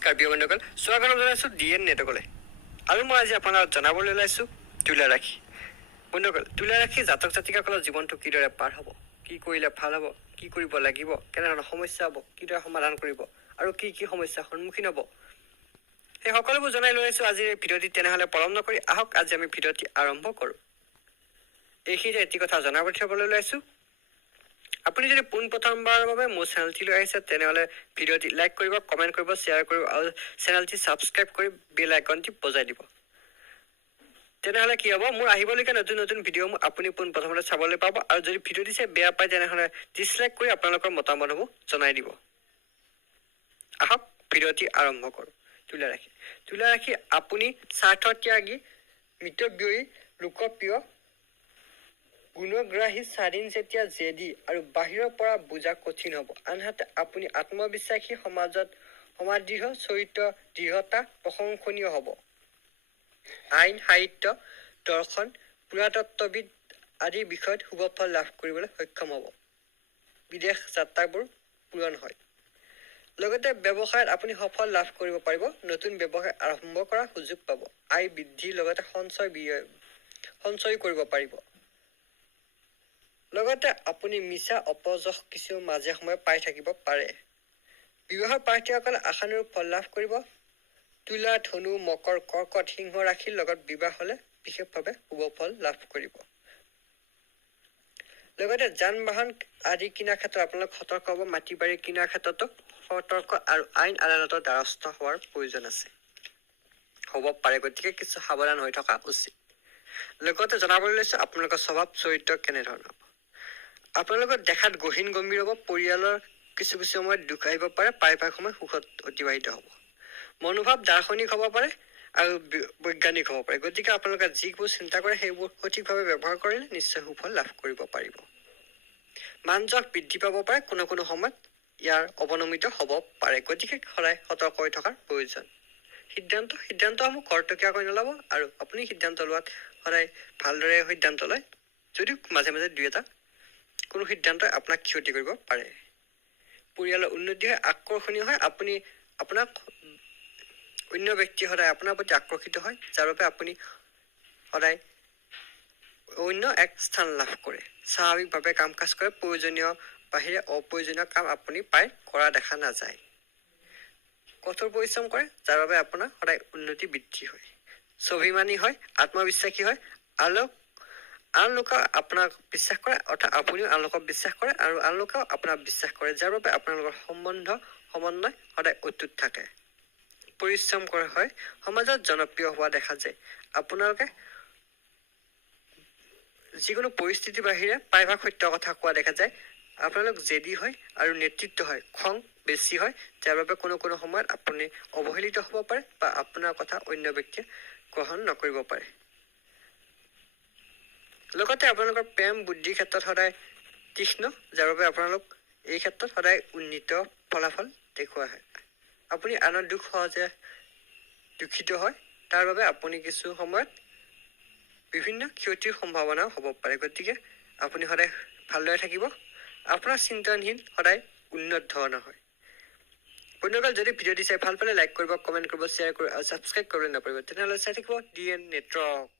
নমস্কাৰ প্ৰিয় বন্ধুসকল, স্বাগতম জনাইছোঁ DN নেটৱৰ্কলৈ। আৰু মই আজি আপোনাক জনাবলৈ ওলাইছোঁ তুলা ৰাশি। বন্ধুসকল, তুলা ৰাশি জাতক জাতিকাসকলৰ জীৱনটো কিদৰে পাৰ হ'ব, কি কৰিলে ভাল হ'ব, কি কৰিব লাগিব, কেনেধৰণৰ সমস্যা হ'ব, কিদৰে সমাধান কৰিব আৰু কি কি সমস্যাৰ সন্মুখীন হ'ব, সেই সকলোবোৰ জনাই লৈ আহিছোঁ আজিৰ এই ভিডিঅ'টি। তেনেহ'লে পলম নকৰি আহক আজি আমি ভিডিঅ'টি আৰম্ভ কৰোঁ। এইখিনি এটি কথা জনাব পঠিয়াবলৈ ওলাইছোঁ। আপুনি যদি পোনপ্ৰথমবাৰৰ বাবে মোৰ চেনেলটিলৈ আহিছে তেনেহ'লে ভিডিঅ'টি লাইক কৰিব, কমেণ্ট কৰিব, শ্বেয়াৰ কৰিব আৰু চেনেলটি ছাবস্ক্ৰাইব কৰি বেল আইকনটি বজাই দিব। তেনেহ'লে কি হ'ব, মোৰ আহিবলগীয়া নতুন নতুন ভিডিঅ'সমূহ আপুনি পোনপ্ৰথমতে চাবলৈ পাব। আৰু যদি ভিডিঅ'টি চাই বেয়া পায় তেনেহ'লে ডিছলাইক কৰি আপোনালোকৰ মতামতসমূহ জনাই দিব। আহক ভিডিঅ'টি আৰম্ভ কৰোঁ। তুলা ৰাশি। তুলা ৰাশি আপুনি স্বাৰ্থত্যাগী, মিতব্যয়ী, লোকপ্ৰিয়, গুণগ্ৰাহী, স্বাধীন চেতিয়া, জেদী আৰু বাহিৰৰ পৰা বুজা কঠিন হ'ব। আনহাতে আপুনি আত্মবিশ্বাসী, সমাদৃঢ়, চৰিত্ৰ দৃঢ়তা প্ৰশংসনীয় হ'ব। আইন, সাহিত্য, দৰ্শন, পুৰাতত্ত্ববিদ আদি বিষয়ত শুভ ফল লাভ কৰিবলৈ সক্ষম হ'ব। বিদেশ যাত্ৰাবোৰ পূৰণ হয়। লগতে ব্যৱসায়ত আপুনি সফল লাভ কৰিব পাৰিব। নতুন ব্যৱসায় আৰম্ভ কৰাৰ সুযোগ পাব। আয় বৃদ্ধিৰ লগতে সঞ্চয় কৰিব পাৰিব। লগতে আপুনি মিছা অপযশ কিছু মাজে সময়ে পাই থাকিব পাৰে। বিবাহৰ প্ৰাৰ্থীসকলে আশানুৰূপ ফল লাভ কৰিব। তুলা, ধনু, মকৰ, কৰ্কট, সিংহ ৰাশিৰ লগত বিবাহ হ'লে বিশেষভাৱে শুভ ফল লাভ কৰিব। লগতে যান বাহন আদি কিনাৰ ক্ষেত্ৰত আপোনালোক সতৰ্ক হ'ব। মাটি বাৰী কিনাৰ ক্ষেত্ৰতো সতৰ্ক আৰু আইন আদালতৰ দ্বাৰস্থ হোৱাৰ প্ৰয়োজন আছে, হ'ব পাৰে। গতিকে কিছু সাৱধান হৈ থকা উচিত। লগতে জনাবলৈ লৈছোঁ আপোনালোকৰ স্বভাৱ চৰিত্ৰ কেনেধৰণৰ হ'ব। আপোনালোকৰ দেখাত গহীন গম্ভীৰ হ'ব। পৰিয়ালৰ কিছু সময়ত দুখ আহিব পাৰে। প্ৰায়ভাগ সময় সুখত অতিবাহিত হ'ব। মনোভাৱ দাৰ্শনিক হ'ব পাৰে আৰু বৈজ্ঞানিক হ'ব পাৰে। গতিকে আপোনালোকে যিবোৰ চিন্তা কৰে সেইবোৰ সঠিকভাৱে ব্যৱহাৰ কৰিলে নিশ্চয় সুফল লাভ কৰিব পাৰিব। মান যশ বৃদ্ধি পাব পাৰে। কোনো সময়ত ইয়াৰ অৱনমিত হ'ব পাৰে। গতিকে সদায় সতৰ্ক হৈ থকাৰ প্ৰয়োজন। সিদ্ধান্তসমূহ খৰতকীয়াকৈ নল'ব আৰু আপুনি সিদ্ধান্ত লোৱাত সদায় ভালদৰে সিদ্ধান্ত লয়, যদিও মাজে মাজে দুই এটা কোনো সিদ্ধান্তই আপোনাক ক্ষতি কৰিব পাৰে। পৰিয়ালৰ উন্নতি হয়, আকৰ্ষণীয় হয়। আপোনাক অন্য ব্যক্তি সদায় আপোনাৰ প্ৰতি আকৰ্ষিত হয়, যাৰ বাবে আপুনি সদায় অন্য এক স্থান লাভ কৰে। স্বাভাৱিকভাৱে কাম কাজ কৰে। প্ৰয়োজনীয় বাহিৰে অপ্ৰয়োজনীয় কাম আপুনি প্ৰায় কৰা দেখা নাযায়। কঠোৰ পৰিশ্ৰম কৰে, যাৰ বাবে আপোনাৰ সদায় উন্নতি বৃদ্ধি হয়। স্বাভিমানী হয়, আত্মবিশ্বাসী হয়। আন লোকক আপোনাক বিশ্বাস কৰে, অৰ্থাৎ আপুনিও আন লোকক বিশ্বাস কৰে আৰু আন লোকেও আপোনাক বিশ্বাস কৰে, যাৰ বাবে আপোনালোকৰ সমন্বয় সদায় অটুট থাকে। পৰিশ্ৰম কৰা হয়, সমাজত জনপ্ৰিয় হোৱা দেখা যায়। আপোনালোকে যিকোনো পৰিস্থিতিৰ বাহিৰে প্ৰায়ভাগ সত্য কথা কোৱা দেখা যায়। আপোনালোক জেদী হয় আৰু নেতৃত্ব হয়। খং বেছি হয়, যাৰ বাবে কোনো সময়ত আপুনি অৱহেলিত হ'ব পাৰে বা আপোনাৰ কথা অন্য ব্যক্তিয়ে গ্ৰহণ নকৰিব পাৰে। লগতে আপোনালোকৰ প্ৰেম বুদ্ধিৰ ক্ষেত্ৰত সদায় তীক্ষ্ণ, যাৰ বাবে আপোনালোক এই ক্ষেত্ৰত সদায় উন্নীত ফলাফল দেখুওৱা হয়। আপুনি আনৰ দুখ সহজে দুখিত হয়, তাৰ বাবে আপুনি কিছু সময়ত বিভিন্ন ক্ষতিৰ সম্ভাৱনাও হ'ব পাৰে। গতিকে আপুনি সদায় ভালদৰে থাকিব। আপোনাৰ চিন্তনশীল সদায় উন্নত ধৰণৰ হয়। বন্ধুসকল, যদি ভিডিঅ'টি চাই ভাল পালে লাইক কৰিব, কমেণ্ট কৰিব, শ্বেয়াৰ কৰিব আৰু ছাবস্ক্ৰাইব কৰিবলৈ নাপাহৰিব। তেনেহ'লে চাই থাকিব DN নেটৱৰ্ক।